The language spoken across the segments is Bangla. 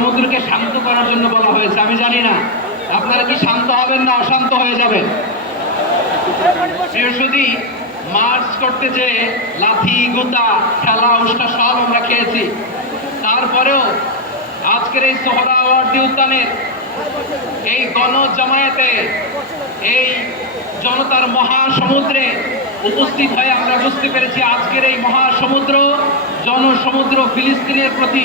সমুদ্রকে শান্ত করার জন্য বলা হয়েছে, আমি জানি না। আপনারা কি শান্ত হবেন না অশান্ত হয়ে যাবেন? সুধী মার্চ করতে যে লাথি, গুতা খেলা উষ্টা সব আমরা খেয়েছি। তারপরেও আজকের এই সোহরাওয়ার্দী উদ্যানের এই গণ জামায়াতে এই জনতার মহাসমুদ্রে উপস্থিত হয়ে আমরা বুঝতে পেরেছি আজকের এই মহাসমুদ্র, জনসমুদ্র ফিলিস্তিনের প্রতি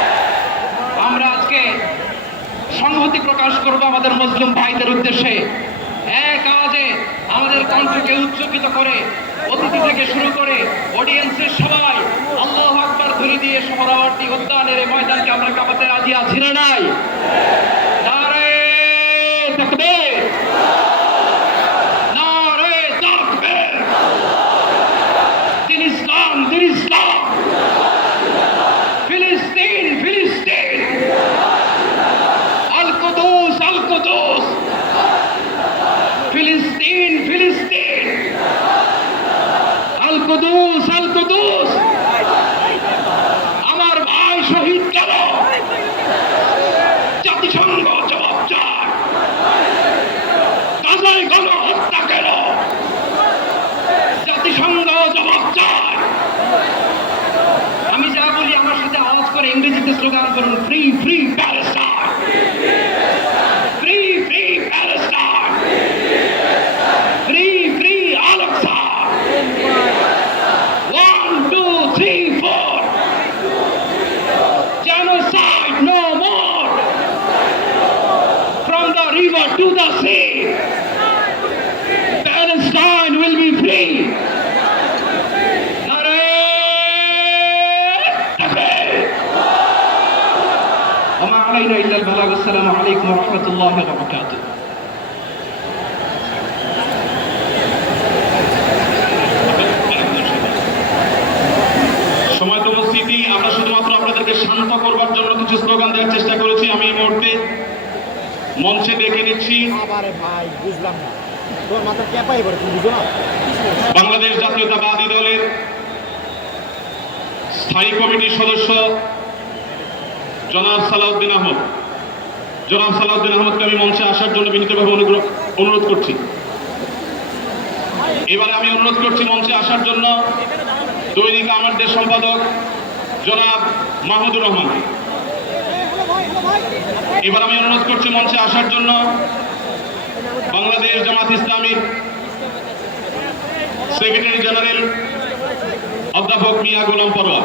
সংহতি প্রকাশ করব আমাদের মুসলিম ভাইদের উদ্দেশ্যে। এক আওয়াজে আমাদের কণ্ঠকে উচ্চকিত করে, অতিথি থেকে শুরু করে অডিয়েন্সের সবাই আল্লাহ আকবার ধরে দিয়ে সমরাবর্তী উদ্যানের ময়দানকে আমরা কাপাতে রাজি আছি না নাই নারে তাকবীর নারে তাকবীর দিন ইসলাম দিন ইসলাম ফিলিস্তিন ফিলিস্তিন আল কুদুস আল কুদুস ফিলিস্তিন ফিলিস্তিন আল কুদুস আল কুদুস আমার ভাই শহীদ কেন জাতিসংঘ জবাব চায় গাজায় গণ হত্যা কেন জাতিসংঘ জবাব চায় আমি যা বলি আমার সাথে আওয়াজ করে ইংরেজিতে স্লোগান করুন free free Palestine free free Palestine free free আলাক্সা one two three four genocide no more from the river to the sea Palestine will be free নারে তাকবীর وما علينا إلا البلاغ السلام عليكم ورحمة الله وبركاته সময় উপস্থিতি আমরা শুধুমাত্র আপনাদেরকে শান্ত করবার জন্য কিছু স্লোগান দেওয়ার চেষ্টা করেছি আমি এই মুহূর্তে মঞ্চে ডেকে নিচ্ছি আবারে ভাই বুঝলাম না তোর মাথার ক্যাপাই এবার তুমি বুঝো না বাংলাদেশ জাতীয়তাবাদী দলের স্থায়ী কমিটির সদস্য জনাব সালাউদ্দিন আহমদ। জনাব সালাউদ্দিন আহমদকে আমি মঞ্চে আসার জন্য বিনীতভাবে অনুগ্রহ, অনুরোধ করছি। এবারে আমি অনুরোধ করছি মঞ্চে আসার জন্য দৈনিক আমার দেশ সম্পাদক জনাব মাহমুদুর রহমান। এবার আমি অনুরোধ করছি মঞ্চে আসার জন্য বাংলাদেশ জামাত ইসলামীর সেক্রেটারি জেনারেল অধ্যাপক মিয়া গোলাম পরোয়া।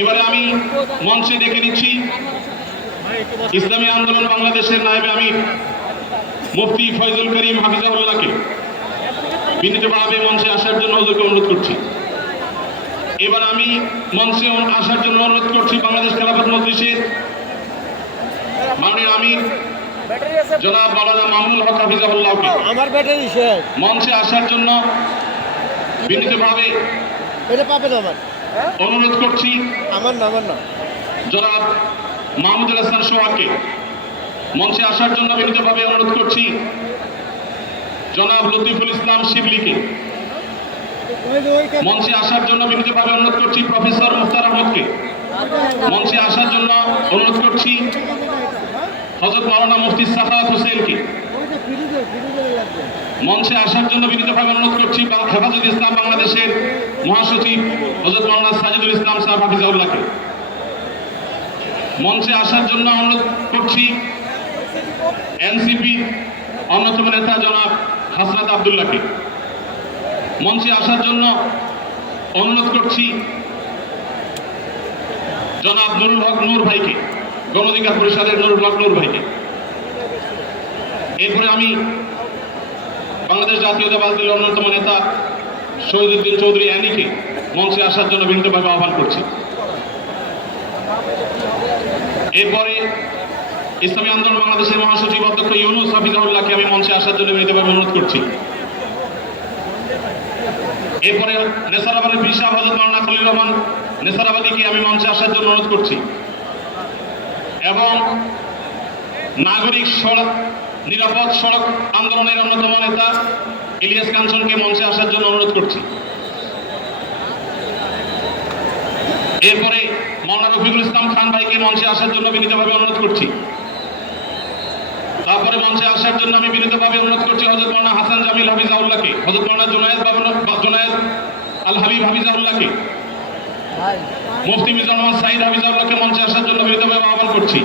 এবারে আমি মঞ্চে ডেকে নিচ্ছি। ইসলামী আন্দোলন বাংলাদেশের নায়েবে আমি মুফতি ফয়জুল করিম হাফিজাউল্লাহকে বিনীতভাবে মঞ্চে আসার জন্য ওদেরকে অনুরোধ করছি। এবার আমি মঞ্চে আসার জন্য অনুরোধ করছি বাংলাদেশ খেলাফত মজলিসের মাননীয় আমির জনাব মাওলানা মামুনুল হক হাফিজাউল্লাহকে আমার ব্যাটারি মঞ্চে আসার জন্য বিনীতভাবে এটা পাবে আমার অনুরোধ করছি আমার না আমার না। জনাব মাহমুদুল হাসান সোহাগকে মঞ্চে আসার জন্য বিনীতভাবে অনুরোধ করছি জনাব লতিফুল ইসলাম শিবলিকে। মঞ্চে আসার জন্য বিনীতভাবে অনুরোধ করছি প্রফেসর মুখতার আহমদকে। মঞ্চে আসার জন্য অনুরোধ করছি হজরত মাওলানা মুফতি সাফাত হোসেনকে। মঞ্চে আসার জন্য বিনীতভাবে অনুরোধ করছি হেফাজত ইসলাম বাংলাদেশের মহাসচিব হজরত মাওলানা সাজিদুল ইসলাম সাহেব হাফিজাউল্লাহকে মঞ্চে আসার জন্য অনুরোধ করছি, এনসিপি অন্যতম নেতা জনাব হাসনাত আবদুল্লাহকে। মঞ্চে আসার জন্য অনুরোধ করছি জনাব নুরুল হক নূর ভাইকে গণ অধিকার পরিষদের নুরুল হক নূর ভাইকে। এরপরে আমি বাংলাদেশ জাতীয়তাবাদী দলের অন্যতম নেতা শহীদুদ্দিন চৌধুরী অ্যানিকে মঞ্চে আসার জন্য বিনীতভাবে আহ্বান করছি। এরপরে ইসলামী আন্দোলন বাংলাদেশের মহাসচিব অধ্যক্ষ ইউনুস হাফিজাউল্লাহকে আমি মঞ্চে আসার জন্য বিনীতভাবে অনুরোধ করছি। এরপরে নেসারাবাদের পিসা হজরত মাওলানা খলিল রহমান নেসারাবাদীকে আমি মঞ্চে আসার জন্য অনুরোধ করছি। এবং নাগরিক নিরাপদ সড়ক আন্দোলনের অন্যতম নেতা ইলিয়াস কাঞ্চনকে মঞ্চে আসার জন্য অনুরোধ করছি। এরপরে মৌলানা রফিকুল ইসলাম খান ভাইকে মঞ্চে আসার জন্য বিনীতভাবে অনুরোধ করছি। তারপরে মঞ্চে আসার জন্য আমি বিনীতভাবে অনুরোধ করছি হজরত মৌলানা হাসান জামিল হাফিজাউল্লাহকে হজরত মৌলানা জুনায়েদ জুনায়েদ আল হাবিব হাফিজাউল্লাহকে মুফতি মিজানুর সাইদ হাফিজাউল্লাহকে মঞ্চে আসার জন্য বিনীতভাবে আহ্বান করছি।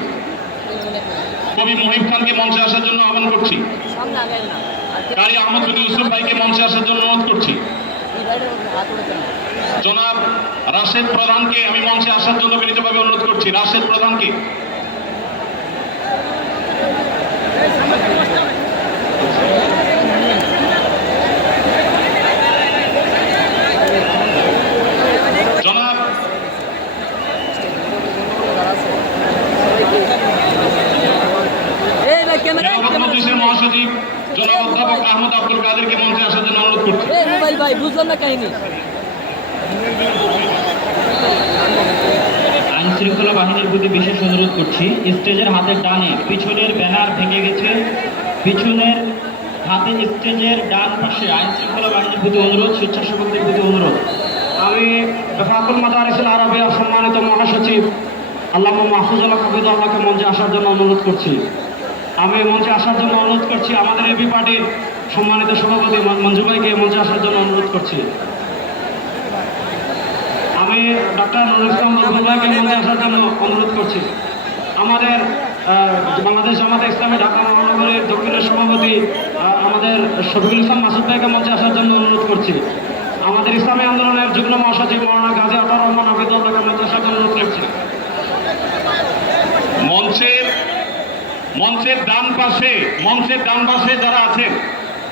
কবি মহিব খানকে মঞ্চে আসার জন্য আহ্বান করছি। কারি আহমদ বিন ইউসুফ ভাইকে মঞ্চে আসার জন্য অনুরোধ করছি। জনাব রাশেদ প্রধানকে আমি মঞ্চে আসার জন্য বিনীতভাবে অনুরোধ করছি। রাশেদ প্রধানকে জনাব এই ভাই ক্যামেরা খেলাফত মজলিসের মহাসচিব জনাব অধ্যাপক আহমদ আব্দুল কাদেরকে মঞ্চে আসার জন্য অনুরোধ করছি। মোবাইল ভাই বুঝলাম না কাহিনী? আইন শৃঙ্খলা বাহিনীর প্রতি বিশেষ অনুরোধ করছি। স্টেজের হাতের ডানে পিছনের ব্যানার ভেঙে গেছে। পিছনের হাতে স্টেজের ডান পাশে আইন শৃঙ্খলা বাহিনীর প্রতি অনুরোধ স্বেচ্ছাসেবকদের প্রতি অনুরোধ। আমি বেফাকুল মাদারিসুল আরবিয়া সম্মানিত মহাসচিব আল্লাহ মাহফুজুল্লাহ হাফিজুল্লাহকে মঞ্চে আসার জন্য অনুরোধ করছি। আমি মঞ্চে আসার জন্য অনুরোধ করছি আমাদের এবি পার্টির সম্মানিত সভাপতি মঞ্জু ভাইকে মঞ্চে আসার জন্য অনুরোধ করছি। আমি ডক্টর নুরুল ইসলাম বদরুল্লাহকে মঞ্চে আসার জন্য অনুরোধ করছি। আমাদের বাংলাদেশ জামাতে ইসলামী ঢাকা মহানগরীর দক্ষিণের সভাপতি আমাদের শফিকুল ইসলাম মাসুদ ভাইকে মঞ্চে আসার জন্য অনুরোধ করছি। আমাদের ইসলামী আন্দোলনের যুগ্ম মহাসচিব মৌলানা গাজী আতার রহমান আবিদুল্লাহকে মঞ্চে আসার জন্য অনুরোধ করছি। মঞ্চের মঞ্চের ডান পাশে, মঞ্চের ডান পাশে যারা আছেন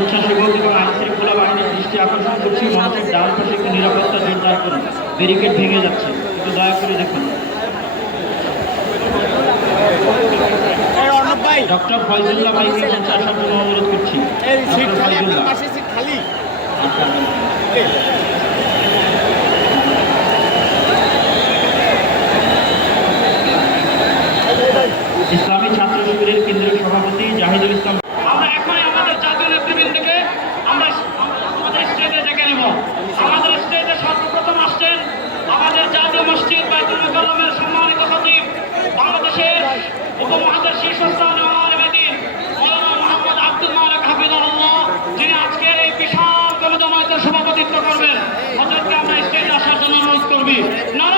স্বেচ্ছাসেবক এবং আইনশৃঙ্খলা বাহিনীর দৃষ্টি আকর্ষণ করছি মঞ্চের ডান পাশে একটু নিরাপত্তা জোরদার করুন ব্যারিকেড ভেঙে যাচ্ছে। একটু দয়া করে দেখুন। ডক্টর ফয়জুল্লাহ ভাইকে মঞ্চে আসার জন্য অনুরোধ করছি। ডক্টর খালি ফয়জুল্লাহ পাশে সিট খালি ইসলামী ছাত্র শিবিরের কেন্দ্রীয় সভাপতি জাহিদুল ইসলাম আমরা এখনই আমাদের জাতীয় নেতৃবৃন্দকে আমরা আমাদের স্টেজে ডেকে নেব আমাদের স্টেজে সর্বপ্রথম আসছেন আমাদের জাতীয় মসজিদ বাইতুল মুকাররমের সম্মানিত সচিব বাংলাদেশের উপমহাদেশ শীর্ষস্থানীয় আলমেদিন মৌলানা মোহাম্মদ আব্দুল মালিক হাফিজাহুল্লাহ, যিনি আজকের এই বিশাল কবিতাময়তের সভাপতিত্ব করবেন। হজরতকে আমরা স্টেজে আসার জন্য অনুরোধ করবি। নারায়ণ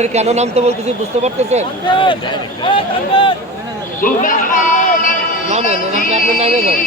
ট্রেনের কেন নামতে বলতেছি বুঝতে পারতেছেন? নামেন নামে আপনার নামে যান।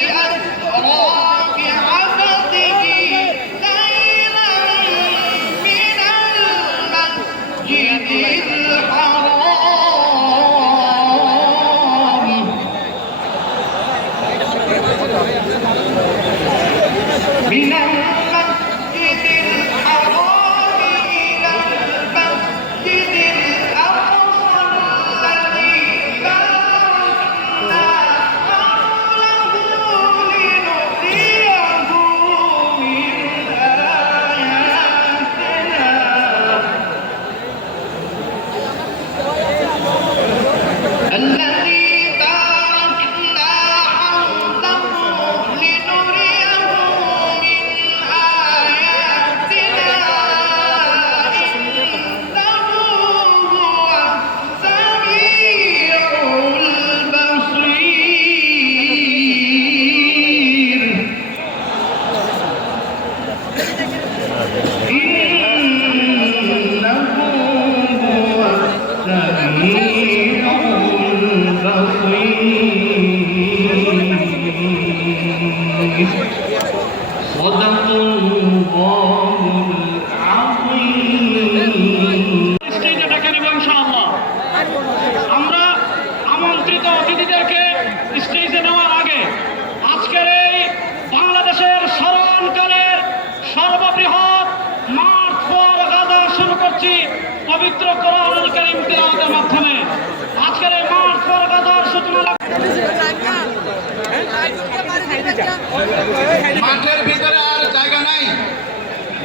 মাঠের ভিতরে আর জায়গা নাই।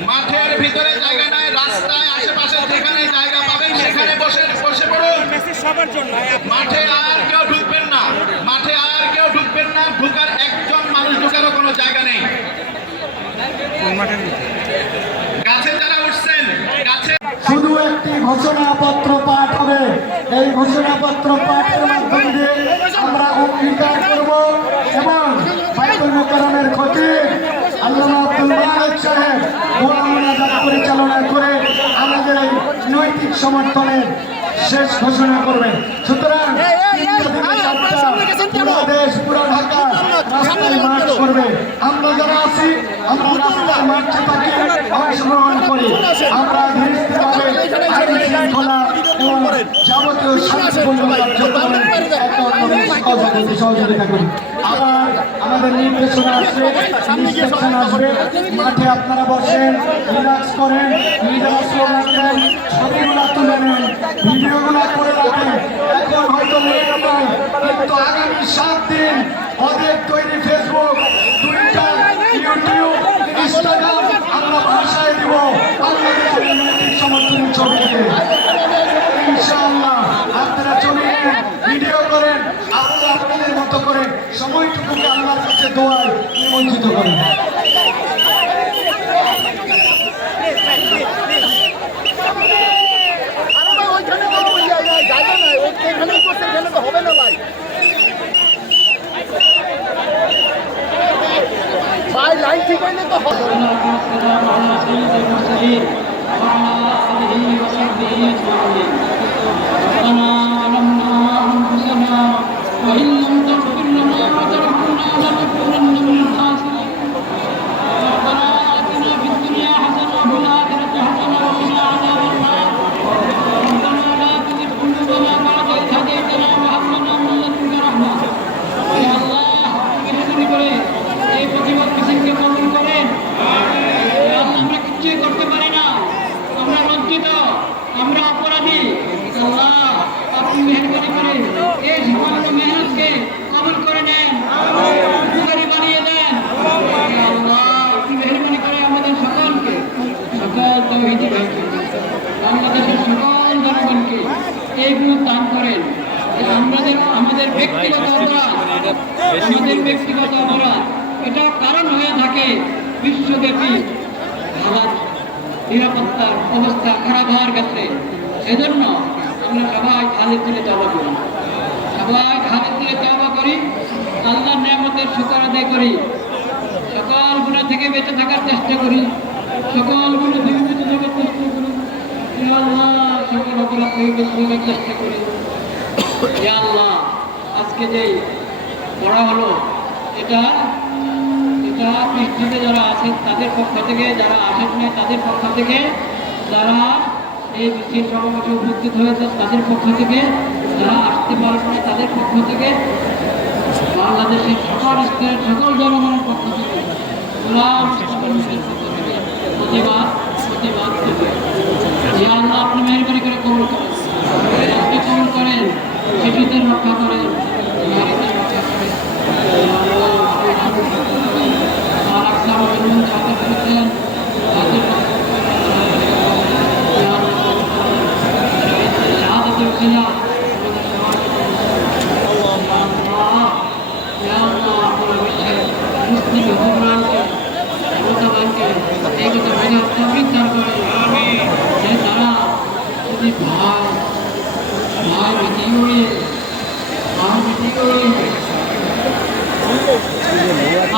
মাঠের ভিতরে জায়গা নাই, রাস্তায় আশেপাশে যেখানে জায়গা পাবেন সেখানে বসে বসে পড়ুন। মাঠে আর কেউ ঢুকবেন না। মাঠে আর কেউ ঢুকবেন না, ঢুকার একজন মানুষ ঢুকারও কোনো জায়গা নেই। গাছে যারা উঠছেন, গাছে শুধু একটি ঘোষণাপত্র পাঠ হবে। এই ঘোষণাপত্র পাঠের মাধ্যম আমরা অঙ্গীকার করব এবং বাইতুল মোকারমের ক্ষতি আল্লাহ আব্দুল মালিক সাহেব দোয়া মোনাজাত পরিচালনা করে আমাদের এই নৈতিক সমর্থনের শেষ ঘোষণা করবেন। সুতরাং দেশ পুরো ঢাকা রাস্তায় মার্চ করবে। আমরা যারা আছি আমরা রাস্তায় মার্চে থাকি অংশগ্রহণ করি। আমরা ধীরস্থিরভাবে আইন শৃঙ্খলা এবং যাবতীয় শান্তিপূর্ণ কার্যক্রমে একে অন্যকে সহযোগিতা সহযোগিতা করি আবার আমাদের নির্দেশনা আসবে ইনস্ট্রাকশন আসবে। মাঠে আপনারা বসেন রিল্যাক্স করেন, নিজেরা স্লোগান দেন ছবিগুলো তুলে ভিডিওগুলো করে রাখেন। এখন হয়তো কিন্তু আগামী সাত দিন ওদের তৈরি ফেসবুক ইউটিউব ইনস্টাগ্রাম দিব। ইনশাআল্লাহ, আপনারা চলে ভিডিও করেন, আপনারা আপনাদের মতো করে সময়টুকুকে কাছে দোয়ায় নিমন্ত্রিত করেন হওয়ার ক্ষেত্রে সেজন্য আমরা সবাই খালি তুলে চাওয়া করি। সবাই খালি তুলে চাওয়া করি। আল্লাহ নিয়ামতের শুকর আদায় করি। সকল গুণা থেকে বেঁচে থাকার চেষ্টা করি। সকল গুণা বেঁচে থাকার চেষ্টা করি। আল্লাহ, সকল অপরাধ থেকে বেঁচে থাকার চেষ্টা করি। আল্লাহ, আজকে যে পড়া হলো, এটা এটা পৃষ্ঠিতে যারা আছেন, তাদের পক্ষ থেকে, যারা আসেন নাই, তাদের পক্ষ থেকে যারা এই মিছিল সমাবেশে উপস্থিত হয়েছে তাদের পক্ষ থেকে যারা আসতে নাই তাদের পক্ষ থেকে বাংলাদেশের সকল স্তরের সকল জনগণের পক্ষ থেকে ইয়া আপনি মেহরবানি করে কবুল করেন আপনি কবুল করেন শিশুদের রক্ষা করেন নারীদের রক্ষা করেন তাদের রক্ষা করেন। ইয়া আল্লাহ, শাহাদাতের উসিলা আমাদের সমাজে আল্লাহ, ইয়া আল্লাহ, পুরো বিশ্বের মুসলিম হুকুমরানকে, ক্ষমতাবানকে এই কথা মেনে তৌফিক দান করে। যে তারা যদি ভয় ভয় ভীতি করে ভয় ভীতি করে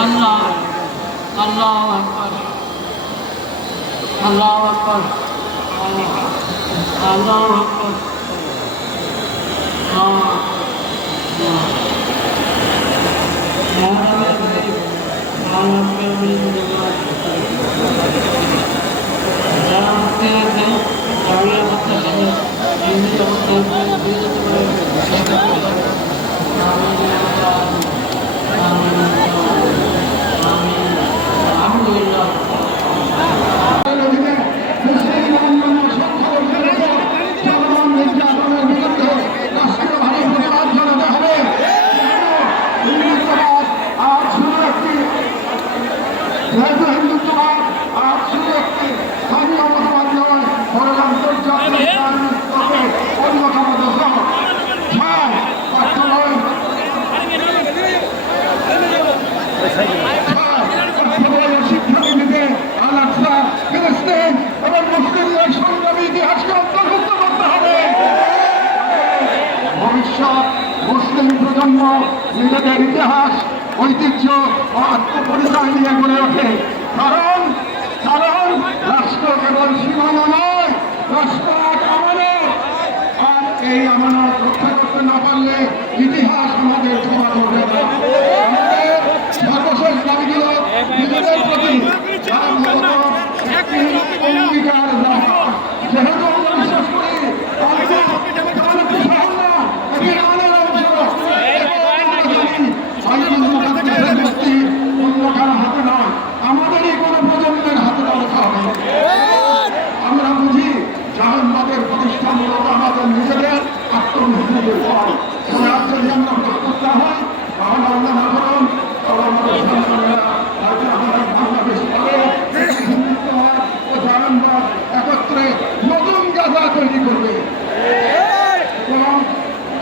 আল্লাহ আল্লাহ আকবার আল্লাহ আকবার আল্লাহ আকবার আল্লাহ মুসলিম অন্যান্য সংখ্যালঘুদের উপর চলমান নির্যাতনের বিরুদ্ধে রাষ্ট্রীয়ভাবে প্রতিবাদ জানাতে হবে হিন্দুত্ববাদ আর শুধু একটি যেহেতু হিন্দুত্ববাদ আর শুধু একটি স্থানীয় অন্যতম দশক ছয় অর্থ নয় শিক্ষানীতিতে আল-আকসা, ফিলিস্তিন এবং মুসলিমদের সংগ্রামী ইতিহাসকে অন্তর্ভুক্ত করতে হবে ভবিষ্যৎ মুসলিম প্রজন্ম নিজেদের ইতিহাস ঐতিহ্য ও আত্মপরিচয় নিয়ে গড়ে ওঠে। কারণ কারণ রাষ্ট্র কেবল সীমানা নয়, রাষ্ট্র আর এই আমানত রক্ষা করতে না পারলে ইতিহাস আমাদের ক্ষমা করবে না। সর্বশেষ দাবিগুলো নিজেদের প্রতি। অঙ্গীকার দেওয়া যেহেতু আমরা বিশ্বাস করি আমরা জনগণকে সহায় না, এটি আমাদের অংশ। এবং আমরা জানি, আইনজীবী কাছে ব্যক্তি অন্য কারও হাতে নয় আমাদেরই কোনো প্রজন্মের হাতে রাখা হবে আমরা বুঝি জাহান্নাদের প্রতিষ্ঠা মূলত আমাদের নিজেদের আত্মনির্ভরের ফল সমাজ যদি আমরা করতে হয় তাহলে আমরা না করুন তবে আমাদের সন্তানেরা হয়তো আমাদের বাংলাদেশ পাবে হিন্দুত্ববাদ ও জাহান্নাদ একত্রে নতুন গাজা তৈরি করবে এবং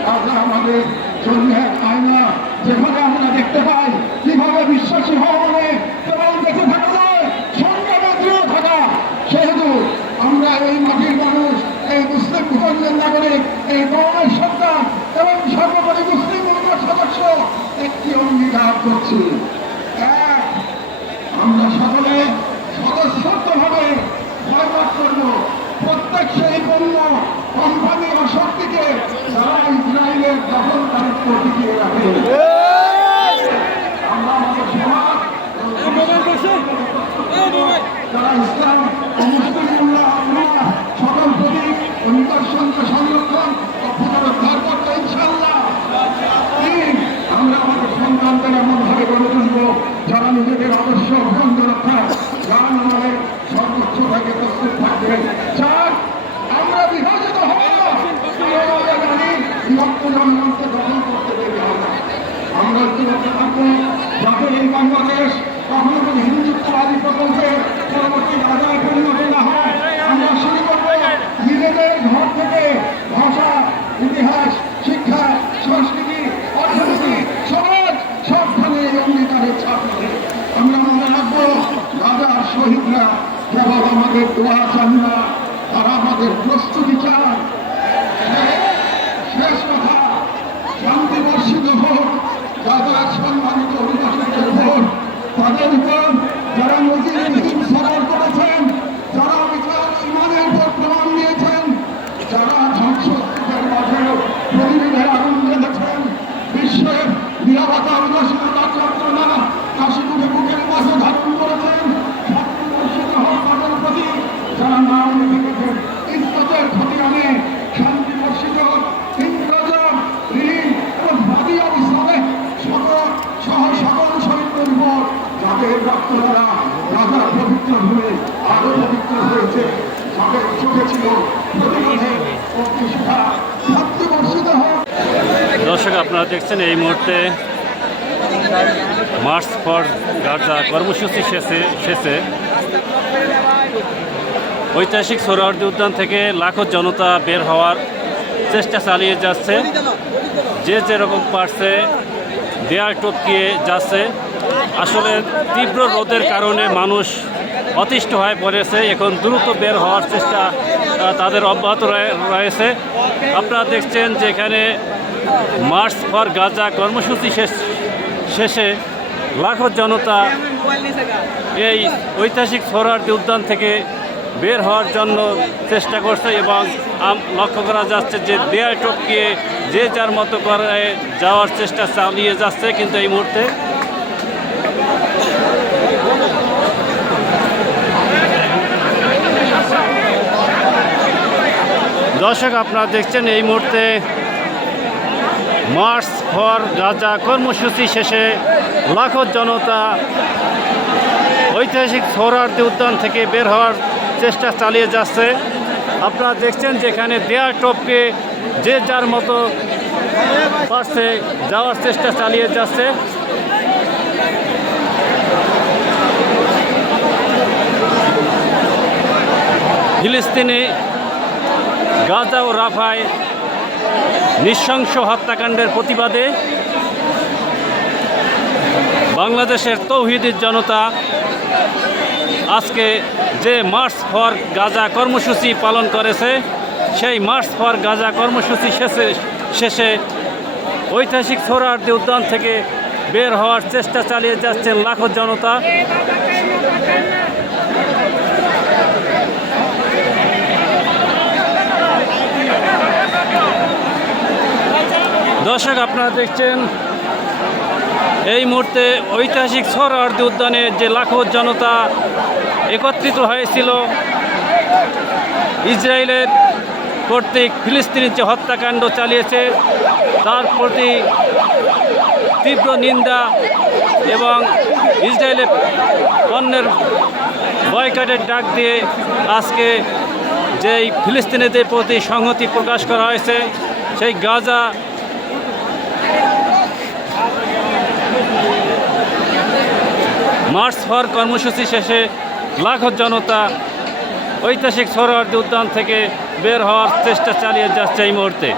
গাজা আমাদের জন্য এক আয়না যেখানে আমরা দেখতে পাই কীভাবে বিশ্বাসী হওয়া মানে কেবল বেঁচে থাকা নয় সংগ্রামে দৃঢ় থাকা সেহেতু আমরা এই মাটির মানুষ এই মুসলিম ভূখণ্ডের নাগরিক এই গণের সন্তান এবং সর্বোপরি মুসলিম উন্নয়ন সদস্য একটি অঙ্গীকার করছি। এক, আমরা সকলে সদস্যভাবে বয়কট করব। প্রত্যেক সেই পণ্য কোম্পানি ও শক্তিকে যারা ইসরায়েলের দখলদারিত্ব টিকিয়ে রাখে সকল প্রতীক সংরক্ষণ ও পুনরুদ্ধার করতে ইনশাল্লাহ তিন, আমরা আমাদের সন্তানদের এমনভাবে গড়ে তুলব যারা নিজেদের আদর্শ বন্ধ রক্ষা গান আমাদের সর্বোচ্চ ভাগে প্রস্তুত থাকবে আমরা বিভাজিত হব না আমরা জানি বিভক্ত জনগণকে করতে দেবে আমরা ঐক্যবদ্ধ থাকব যাতে এই বাংলাদেশ কখনো কোনো হিন্দুত্ববাদী প্রকল্পে পরবর্তী রাজায় পরিণত না হয় আমরা শুরু করব নিজেদের ঘর থেকে ভাষা দেওয়া চান না তারা আমাদের প্রস্তুতি চান শেষ কথা শান্তি বর্ষিত হোক যারা সম্মানিত অভিবাসীদের ভোট তাদের উপর যারা নজিরবিহীন সরল করেছেন যারা বিচার ইমানের ভোট প্রমাণ দিয়েছেন যারা ধ্বংসস্তূপের মাঝে প্রতিনিধি আগুন জ্বেলেছেন বিশ্বের নিরাপত্তা উদাসীনতা যন্ত্রণা কাশিপুরে বুকের মাঝে ধারণ করেছেন শান্তি বর্ষিত হোক তাদের প্রতি যারা নাম লিখেছেন ইজ্জতের ক্ষতি আনে শান্তি বর্ষিত ইন্দ্রজ ঋণ এবং বাদিয়া ইসলামে সকল সহ সকল শহীদদের উপর যাদের রক্ত দ্বারা রাজা পবিত্র হয়ে আরও পবিত্র হয়েছে যাদের চোখে ছিল প্রতিবাদে অগ্নিশিখা শান্তি বর্ষিত হোক দর্শক আপনারা দেখছেন এই মুহূর্তে মার্চ ফর গার্জা কর্মসূচি শেষে শেষে। ঐতিহাসিক সোহরাওয়ার্দী উদ্যান থেকে লাখো জনতা বের হওয়ার চেষ্টা চালিয়ে যাচ্ছে। যে যেরকম পারছে দেয়াল টপকিয়ে যাচ্ছে। আসলে তীব্র রোদের কারণে মানুষ অতিষ্ঠ হয়ে পড়েছে। এখন দ্রুত বের হওয়ার চেষ্টা তাদের অব্যাহত রয়ে- রয়েছে। আপনারা দেখছেন যে এখানে মার্চ ফর গাজা কর্মসূচি শেষ, শেষে লাখো জনতা এই ঐতিহাসিক সোহরাওয়ার্দী উদ্যান থেকে বের হওয়ার জন্য চেষ্টা করছে এবং লক্ষ্য করা যাচ্ছে যে দেয়াল টপকিয়ে যে যার মতো করে যাওয়ার চেষ্টা চালিয়ে যাচ্ছে কিন্তু এই মুহূর্তে দর্শক আপনারা দেখছেন এই মুহূর্তে মার্চ ফর গাজা কর্মসূচি শেষে লাখো জনতা ঐতিহাসিক সোহরাওয়ার্দী উদ্যান থেকে বের হওয়ার চেষ্টা চালিয়ে যাচ্ছে। আপনারা দেখছেন যেখানে দেয়ার টপকে যে যার মতো পারছে যাওয়ার চেষ্টা চালিয়ে যাচ্ছে। ফিলিস্তিনে গাজা ও রাফায় নৃশংস হত্যাকাণ্ডের প্রতিবাদে বাংলাদেশের তৌহিদের জনতা আজকে যে মার্চ ফর গাজা কর্মসূচি পালন করেছে, সেই মার্চ ফর গাজা কর্মসূচি শেষে শেষে ঐতিহাসিক সোহরাওয়ার্দী উদ্যান থেকে বের হওয়ার চেষ্টা চালিয়ে যাচ্ছেন লাখো জনতা। দর্শক, আপনারা দেখছেন এই মুহূর্তে ঐতিহাসিক সোহরাওয়ার্দী উদ্যানে যে লাখো জনতা একত্রিত হয়েছিল, ইসরায়েলের কর্তৃক ফিলিস্তিনের যে হত্যাকাণ্ড চালিয়েছে, তার প্রতি তীব্র নিন্দা এবং ইসরায়েলের পণ্যের বয়কটের ডাক দিয়ে আজকে যেই ফিলিস্তিনিদের প্রতি সংহতি প্রকাশ করা হয়েছে, সেই গাজা মার্চ ফর কর্মসূচি শেষে লাখো জনতা ঐতিহাসিক সোহরাওয়ার্দী উদ্যান থেকে বের হওয়ার চেষ্টা চালিয়ে যাচ্ছে এই মুহূর্তে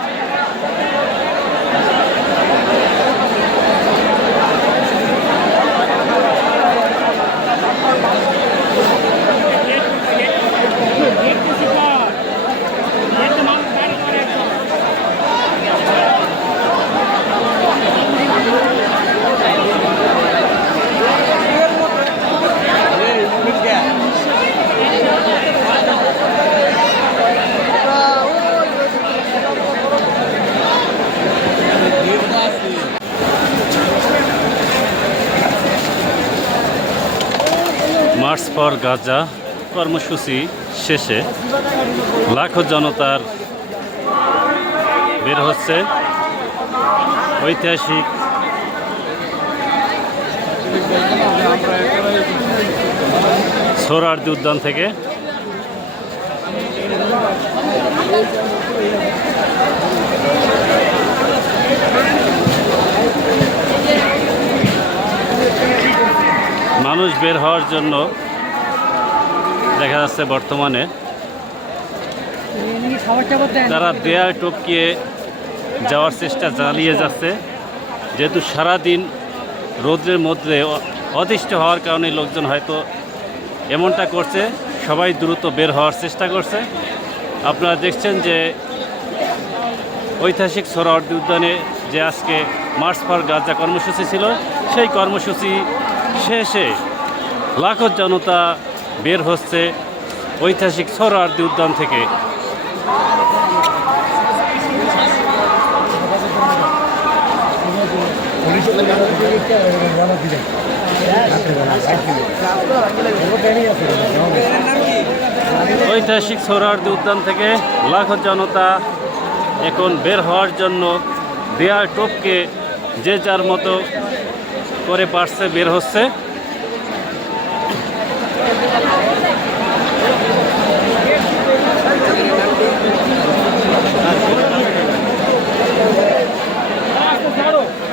মার্চ ফর গাজা কর্মসূচি শেষে লাখো জনতার বের হচ্ছে। ঐতিহাসিক সোহরাওয়ার্দী উদ্যান থেকে মানুষ বের হওয়ার জন্য দেখা যাচ্ছে বর্তমানে। তারা দেয়াল টপকিয়ে যাওয়ার চেষ্টা চালিয়ে যাচ্ছে। যেহেতু সারাদিন রৌদ্রের মধ্যে অ- অতিষ্ঠ হওয়ার কারণে লোকজন হয়তো এমনটা করছে, সবাই দ্রুত বের হওয়ার চেষ্টা করছে। আপনারা দেখছেন যে ঐতিহাসিক সোহরাওয়ার্দী উদ্যানে যে আজকে মার্চ ফর গাজা কর্মসূচি ছিল, সেই কর্মসূচি শেষে লাখো জনতা বের হচ্ছে ঐতিহাসিক সোহরাওয়ার্দী উদ্যান থেকে। ঐতিহাসিক সোহরাওয়ার্দী উদ্যান থেকে লাখো জনতা এখন বের হওয়ার জন্য দেয়ার টোপকে যে যার মতো করে পারছে বের হচ্ছে। Ah, claro.